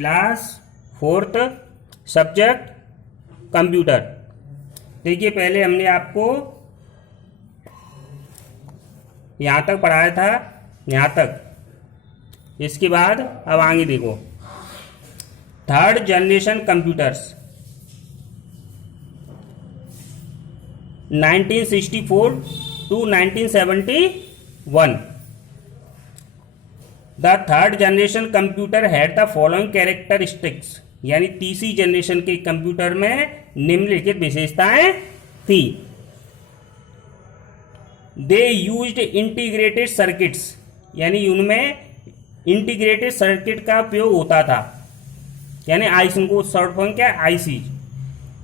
Class 4th, subject computer. देखिए पहले हमने आपको यहाँ तक पढ़ाया था, यहाँ तक। इसके बाद अब आगे देखो, 3rd generation computers 1964 to 1971। The 3rd generation computer had the following characteristics, यानी तीसरी जनरेशन के कंप्यूटर में निम्नलिखित विशेषताएं थी। दे यूज्ड इंटीग्रेटेड सर्किट्स, यानी उनमें इंटीग्रेटेड सर्किट का उपयोग होता था, यानी आईसी को शॉर्ट फॉर्म क्या है, ICs.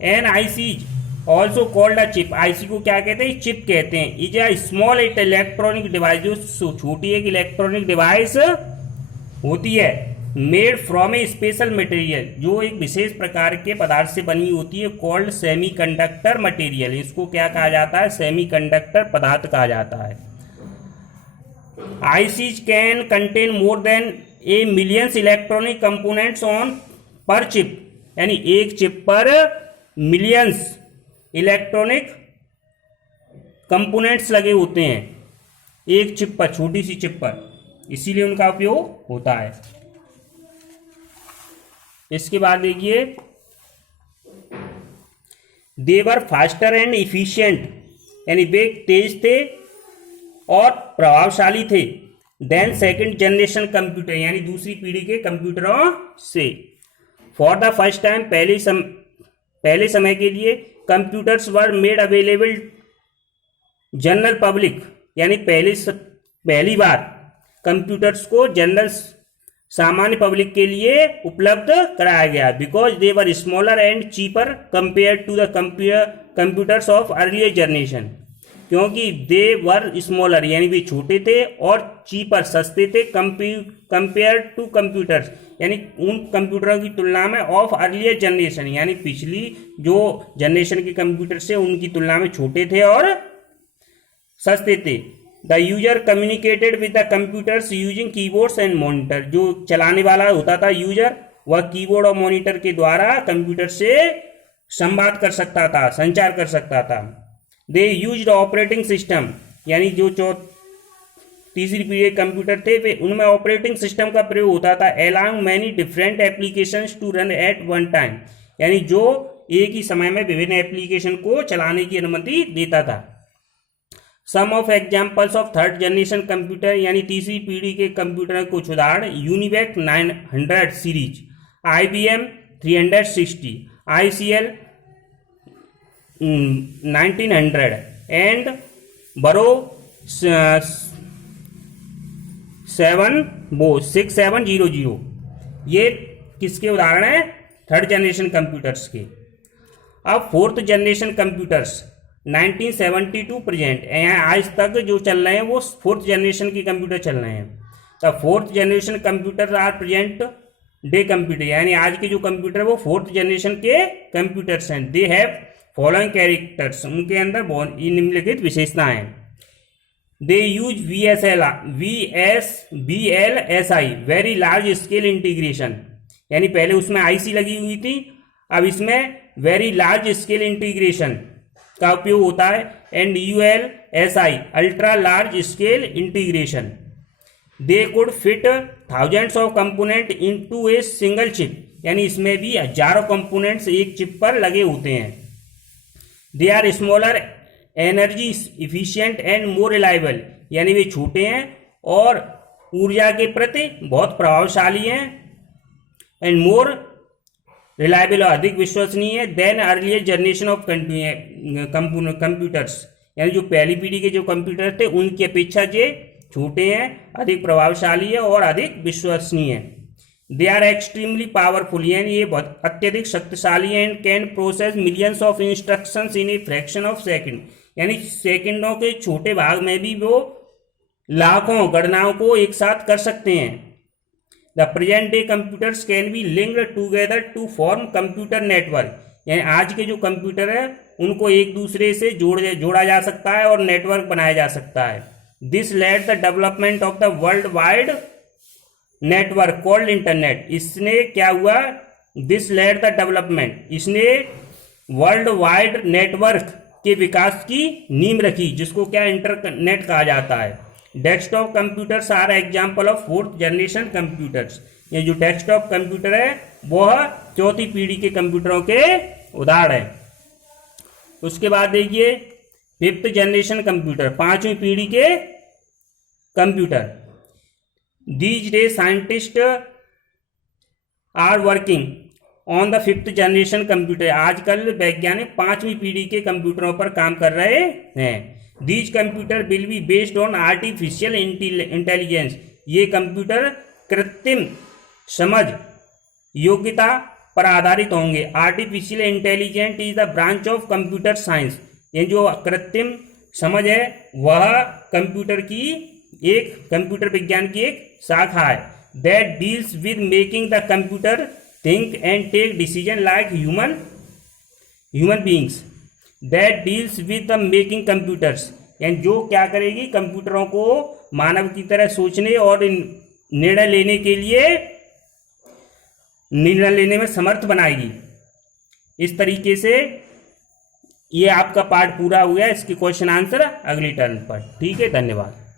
An ICs also called a chip, IC को क्या कहते हैं, चिप कहते हैं। Is a small electronic device, जो छोटी एक इलेक्ट्रॉनिक डिवाइस होती है, made from a special material, जो एक विशेष प्रकार के पदार्थ से बनी होती है, कॉल्ड सेमीकंडक्टर मटेरियल। इसको क्या कहा जाता है, सेमीकंडक्टर पदार्थ कहा जाता है। ICs can contain more than A millions electronic components on पर चिप, यानी एक चिप पर मिलियंस इलेक्ट्रॉनिक कंपोनेंट्स लगे होते हैं एक चिप पर, छोटी सी चिप पर, इसीलिए उनका उपयोग होता है। इसके बाद देखिए, दे वर फास्टर एंड इफिशिएंट, यानी वे तेज थे और प्रभावशाली थे, देन सेकंड जनरेशन कंप्यूटर, यानी दूसरी पीढ़ी के कंप्यूटरों से। फॉर द फर्स्ट टाइम, पहले समय के लिए, computers were made available general public, यानी पहली बार कंप्यूटर्स को जनरल सामान्य पब्लिक के लिए उपलब्ध कराया गया। Because they were smaller and cheaper compare to the computers of earlier generation, क्योंकि दे वर स्मॉलर, यानी वे छोटे थे, और चीपर, सस्ते थे, कंपेयर टू कंप्यूटर्स, यानी उन कंप्यूटरों की तुलना में, ऑफ अर्लियर जनरेशन, यानी पिछली जो जनरेशन के कंप्यूटर से उनकी तुलना में छोटे थे और सस्ते थे। The user communicated with the computers using keyboards and monitor, जो चलाने वाला होता था यूजर, वह कीबोर्ड और मॉनिटर के द्वारा कंप्यूटर से संवाद कर सकता था, संचार कर सकता था। दे यूज्ड ऑपरेटिंग सिस्टम, यानी जो तीसरी पीढ़ी कंप्यूटर थे, वे उनमें ऑपरेटिंग सिस्टम का प्रयोग होता था, allowing many different applications to run at one time, यानी जो एक ही समय में विभिन्न एप्लीकेशन को चलाने की अनुमति देता था। Some of examples of 3rd generation computer, यानी तीसरी पीढ़ी के कंप्यूटर को कुछ उदाहरण, UNIVAC 900 series, IBM 360, ICL 1900 and Burroughs 6700। ये किसके उदाहरण हैं, 3rd जनरेशन कंप्यूटर्स के। अब 4th generation computers 1970 to present, आज तक जो चल रहे हैं वो 4th जनरेशन के कंप्यूटर चल रहे हैं। तो 4th generation computer are present day computer, यानी आज के जो कंप्यूटर है वो 4th जनरेशन के कंप्यूटर्स हैं। दे हैव फॉलोइंग कैरेक्टर्स, उनके अंदर निम्नलिखित विशेषताएं हैं। They use VLSI, very large scale integration, यानी पहले उसमें आईसी लगी हुई थी, अब इसमें वेरी लार्ज स्केल इंटीग्रेशन का उपयोग होता है। And ULSI, ultra large scale integration. They could fit thousands of component into a single chip, यानी इसमें भी हजारों कंपोनेंट्स एक चिप पर लगे होते हैं। They are smaller, energy efficient and more reliable, यानी वे छोटे हैं और ऊर्जा के प्रति बहुत प्रभावशाली हैं। एंड मोर रिलायबल, अधिक विश्वसनीय है, than earlier generation of computers, यानी जो पहली पीढ़ी के जो कंप्यूटर थे उनकी अपेक्षा ये छोटे हैं, अधिक प्रभावशाली है और अधिक विश्वसनीय है। दे आर एक्सट्रीमली पावरफुल, यानी ये बहुत अत्यधिक शक्तिशाली है। And can process millions of instructions in a fraction of second, यानी सेकंडों के छोटे भाग में भी वो लाखों गणनाओं को एक साथ कर सकते हैं। The present day computers can be linked together to form computer network, यानी आज के जो कंप्यूटर है उनको एक दूसरे से जोड़ा जा सकता है और नेटवर्क बनाया जा सकता है। This led the development of the world wide network called internet, इसने क्या हुआ, दिस लेड द डेवलपमेंट, इसने वर्ल्ड वाइड नेटवर्क के विकास की नींव रखी, जिसको क्या इंटरनेट कहा जाता है। Desktop computers are example of fourth generation computers, ये जो डेस्कटॉप कंप्यूटर है वह चौथी पीढ़ी के कंप्यूटरों के उदाहरण है। उसके बाद देखिए फिफ्थ जनरेशन कंप्यूटर, पांचवी पीढ़ी के computer. These day scientist are working on the fifth generation computer, आजकल वैज्ञानिक पांचवी पीढ़ी के कंप्यूटरों पर काम कर रहे हैं। These computer will be based on artificial intelligence, ये कंप्यूटर कृत्रिम समझ योग्यता पर आधारित होंगे। Artificial intelligence is the branch of computer science, ये जो कृत्रिम समझ है वह कंप्यूटर विज्ञान की एक शाखा है। That deals with making the computer think and take decision like human beings. That deals with the making computers, यानी जो क्या करेगी, कंप्यूटरों को मानव की तरह सोचने और निर्णय लेने में समर्थ बनाएगी। इस तरीके से ये आपका पार्ट पूरा हुआ है। इसके क्वेश्चन आंसर अगली टर्न पर। ठीक है, धन्यवाद।